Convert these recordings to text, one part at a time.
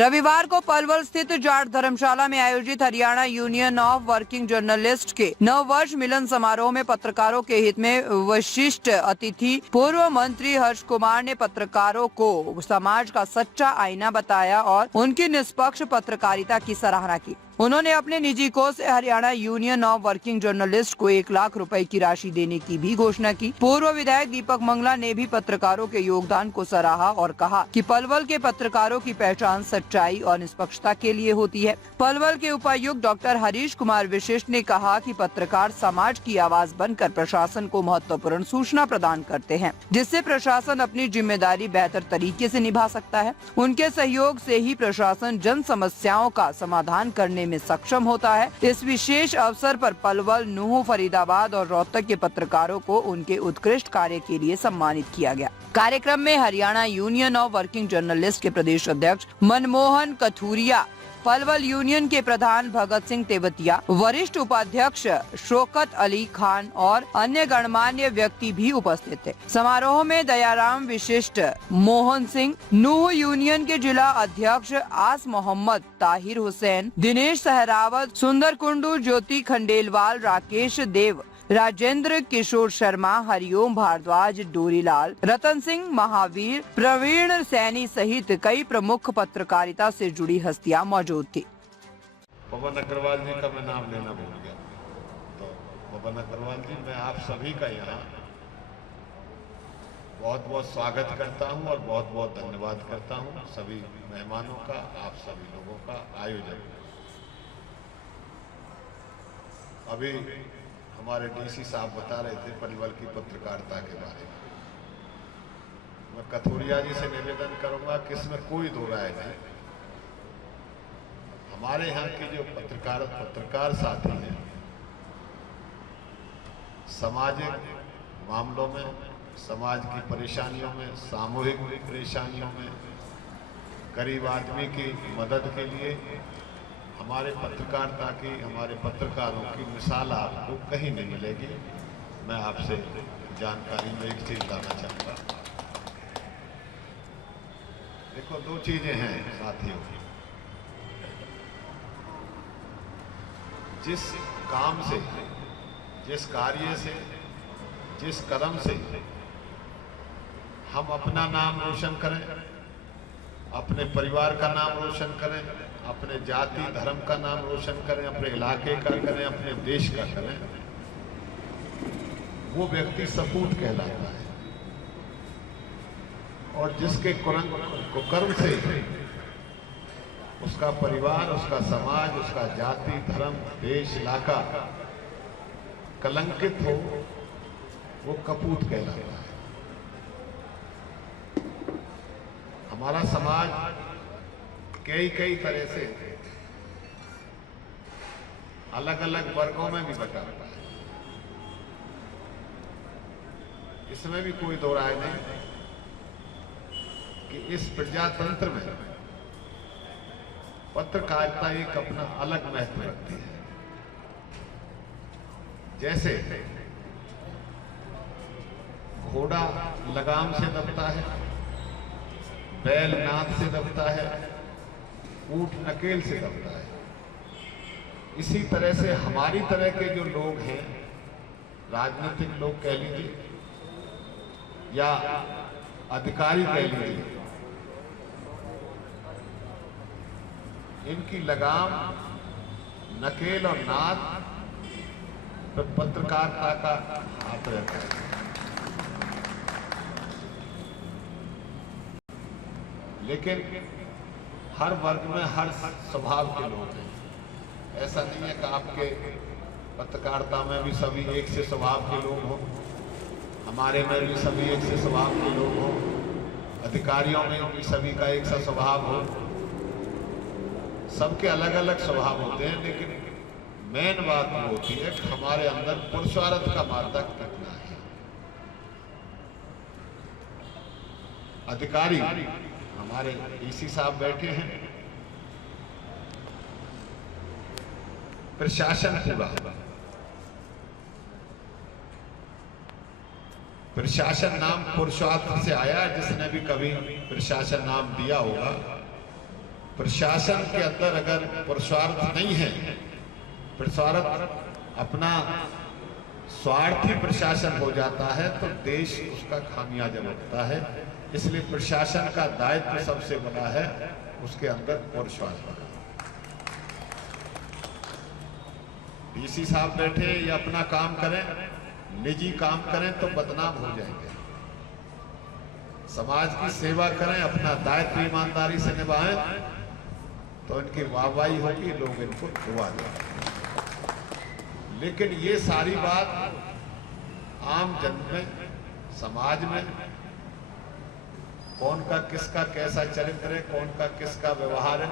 रविवार को पलवल स्थित जाट धर्मशाला में आयोजित Haryana union of working journalist के नववर्ष मिलन समारोह में पत्रकारों के हित में विशिष्ट अतिथि पूर्व मंत्री हर्ष कुमार ने पत्रकारों को समाज का सच्चा आईना बताया और उनकी निष्पक्ष पत्रकारिता की सराहना की। उन्होंने अपने निजी कोष से Haryana union of working journalist को 1 लाख रुपए की राशि देने की भी घोषणा की। पूर्व विधायक दीपक मंगला ने भी पत्रकारों के योगदान को सराहा और कहा कि पलवल के पत्रकारों की पहचान सच्चाई और निष्पक्षता के लिए होती है। पलवल के उपायुक्त डॉक्टर हरीश कुमार विशिष्ट ने कहा कि पत्रकार समाज की आवाज बनकर प्रशासन को महत्वपूर्ण सूचना प्रदान करते हैं, जिससे प्रशासन अपनी जिम्मेदारी बेहतर तरीके से निभा सकता है। उनके सहयोग से ही प्रशासन जन समस्याओं का समाधान करने में सक्षम होता है। इस विशेष अवसर पर पलवल, नूंह, फरीदाबाद और रोहतक के पत्रकारों को उनके उत्कृष्ट कार्य के लिए सम्मानित किया गया। कार्यक्रम में Haryana union of working journalist के प्रदेश अध्यक्ष मनमोहन कथुरिया, पलवल यूनियन के प्रधान भगत सिंह तेवतिया, वरिष्ठ उपाध्यक्ष शौकत अली खान और अन्य गणमान्य व्यक्ति भी उपस्थित थे। समारोह में दयाराम विशिष्ट, मोहन सिंह, नूह यूनियन के जिला अध्यक्ष आस मोहम्मद, ताहिर हुसैन, दिनेश सहरावत, सुंदर कुंडू, ज्योति खंडेलवाल, राकेश देव, राजेंद्र किशोर शर्मा, हरिओम भारद्वाज, डोरीलाल, रतन सिंह, महावीर, प्रवीण सैनी सहित कई प्रमुख पत्रकारिता से जुड़ी हस्तियां मौजूद थी। पवन अग्रवाल जी का मैं नाम लेना भूल गया। तो पवन अग्रवाल जी, मैं आप सभी का यहाँ बहुत बहुत स्वागत करता हूँ और बहुत बहुत धन्यवाद करता हूँ सभी मेहमानों का, आप सभी लोगों का, आयोजन। अभी हमारे डीसी साहब बता रहे थे पलवल की पत्रकारिता के बारे में। मैं कथुरिया जी से निवेदन करूंगा कि इसमें कोई दो राय नहीं। हमारे यहाँ के जो पत्रकार साथी हैं, सामाजिक मामलों में, समाज की परेशानियों में, सामूहिक परेशानियों में, गरीब आदमी की मदद के लिए हमारे पत्रकारिता की, हमारे पत्रकारों की मिसाल आपको कहीं नहीं मिलेगी। मैं आपसे जानकारी में एक चीज लाना चाहूँगा। देखो, दो चीजें हैं साथियों। जिस काम से, जिस कार्य से, जिस कदम से हम अपना नाम रोशन करें, अपने परिवार का नाम रोशन करें, अपने जाति धर्म का नाम रोशन करें, अपने इलाके का करें, अपने देश का करें, वो व्यक्ति सपूत कहलाता है। और जिसके कुकर्म से उसका परिवार, उसका समाज, उसका जाति धर्म, देश, इलाका कलंकित हो, वो कपूत कहलाता है। हमारा समाज कई तरह से अलग अलग वर्गों में भी बटा हुआ है। इसमें भी कोई दो राय नहीं कि इस प्रजातंत्र में पत्रकारिता एक अपना अलग महत्व रखती है। जैसे घोड़ा लगाम से दबता है, बैल नाद से दबता है, ऊंट नकेल से दबता है, इसी तरह से हमारी तरह के जो लोग हैं, राजनीतिक लोग कह लीजिए या अधिकारी कह लीजिए, इनकी लगाम, नकेल और नाद पर पत्रकारिता का हाथ रहता है। लेकिन हर वर्ग में हर स्वभाव के लोग हैं। ऐसा नहीं है कि आपके पत्रकारिता में भी सभी एक से स्वभाव के लोग हों, हमारे में भी सभी एक से स्वभाव के लोग हों, अधिकारियों में भी सभी का एक सा स्वभाव हो। सबके अलग अलग स्वभाव होते हैं, लेकिन मेन बात वो होती है कि हमारे अंदर पुरुषार्थ का मार्ग कितना है। अधिकारी हमारे डीसी साहब बैठे हैं, प्रशासन पूरा, प्रशासन नाम पुरुषार्थ से आया। जिसने भी कभी प्रशासन नाम दिया होगा प्रशासन के अंदर अगर पुरुषार्थ नहीं है, पुरुषार्थ अपना स्वार्थी प्रशासन हो जाता है तो देश उसका खामियाजा भुगतता है। इसलिए प्रशासन का दायित्व सबसे बड़ा है, उसके अंदर पुरुषार्थ। डीसी साहब बैठे या अपना काम करें, निजी काम करें तो बदनाम हो जाएंगे। समाज की सेवा करें, अपना दायित्व ईमानदारी से निभाएं तो इनकी वाहवाही होगी, लोग इनको दुआ देंगे। लेकिन ये सारी बात आम जन में, समाज में कौन का किसका कैसा चरित्र है, कौन का किसका व्यवहार है,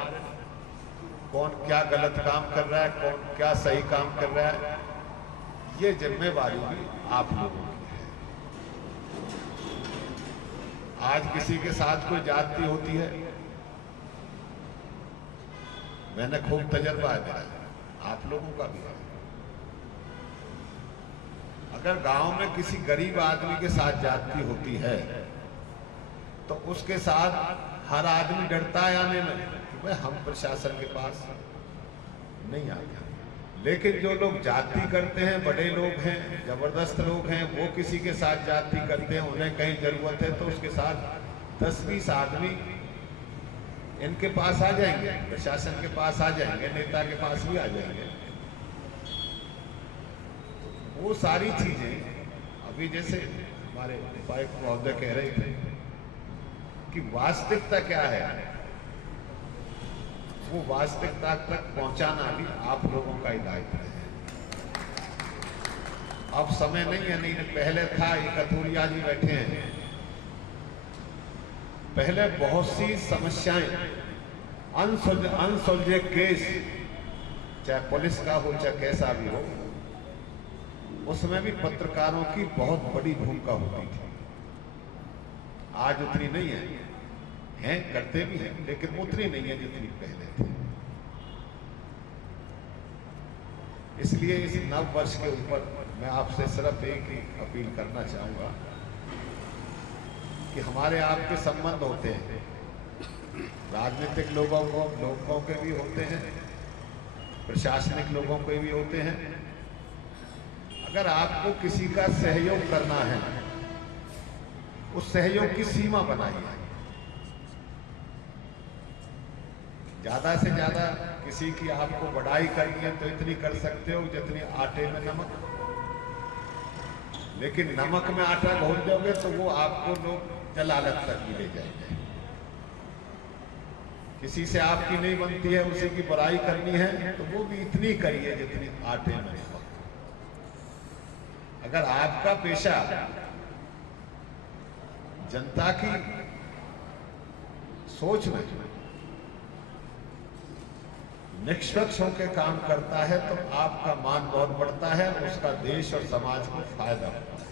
कौन क्या गलत काम कर रहा है, कौन क्या सही काम कर रहा है, ये जिम्मेवारी भी आप लोगों की है। आज किसी के साथ कोई जाति होती है, मैंने खूब तजर्बा है मेरा, आप लोगों का भी है। अगर गांव में किसी गरीब आदमी के साथ जाति होती है तो उसके साथ हर आदमी डरता है आने में कि भाई हम प्रशासन के पास नहीं आ गया। लेकिन जो लोग जाति करते हैं, बड़े लोग हैं, जबरदस्त लोग हैं, वो किसी के साथ जाति करते हैं, उन्हें कहीं जरूरत है तो उसके साथ 10-20 आदमी इनके पास आ जाएंगे, प्रशासन के पास आ जाएंगे, नेता के पास भी आ जाएंगे। वो सारी चीजें अभी जैसे हमारे उपायुक्त महोदय कह रहे थे कि वास्तविकता क्या है, वो वास्तविकता तक पहुंचाना भी आप लोगों का ही दायित्व है। अब समय नहीं है, नहीं पहले था। ये कथूरिया जी बैठे हैं, पहले बहुत सी समस्याएं, अनसुलझे केस, चाहे पुलिस का हो चाहे कैसा भी हो, उसमें भी पत्रकारों की बहुत बड़ी भूमिका होती थी। आज उतनी नहीं है, करते भी हैं लेकिन उतनी नहीं है जितनी पहले थी। इसलिए इस नव वर्ष के ऊपर मैं आपसे सिर्फ एक ही अपील करना चाहूंगा कि हमारे आपके संबंध होते हैं, राजनीतिक लोगों के भी होते हैं, प्रशासनिक लोगों के भी होते हैं। अगर आपको किसी का सहयोग करना है, उस सहयोग की सीमा बनाइए। ज्यादा से ज्यादा किसी की आपको बड़ाई करनी है तो इतनी कर सकते हो जितनी आटे में नमक, लेकिन नमक में आटा घोल दोगे तो वो आपको लोग जलालत तक भी ले जाएंगे। किसी से आपकी नहीं बनती है, उसी की बुराई करनी है तो वो भी इतनी करिए जितनी आटे में नमक। अगर आपका पेशा जनता की सोच में निष्पक्ष होकर काम करता है तो आपका मान बहुत बढ़ता है, उसका देश और समाज को फायदा होता है।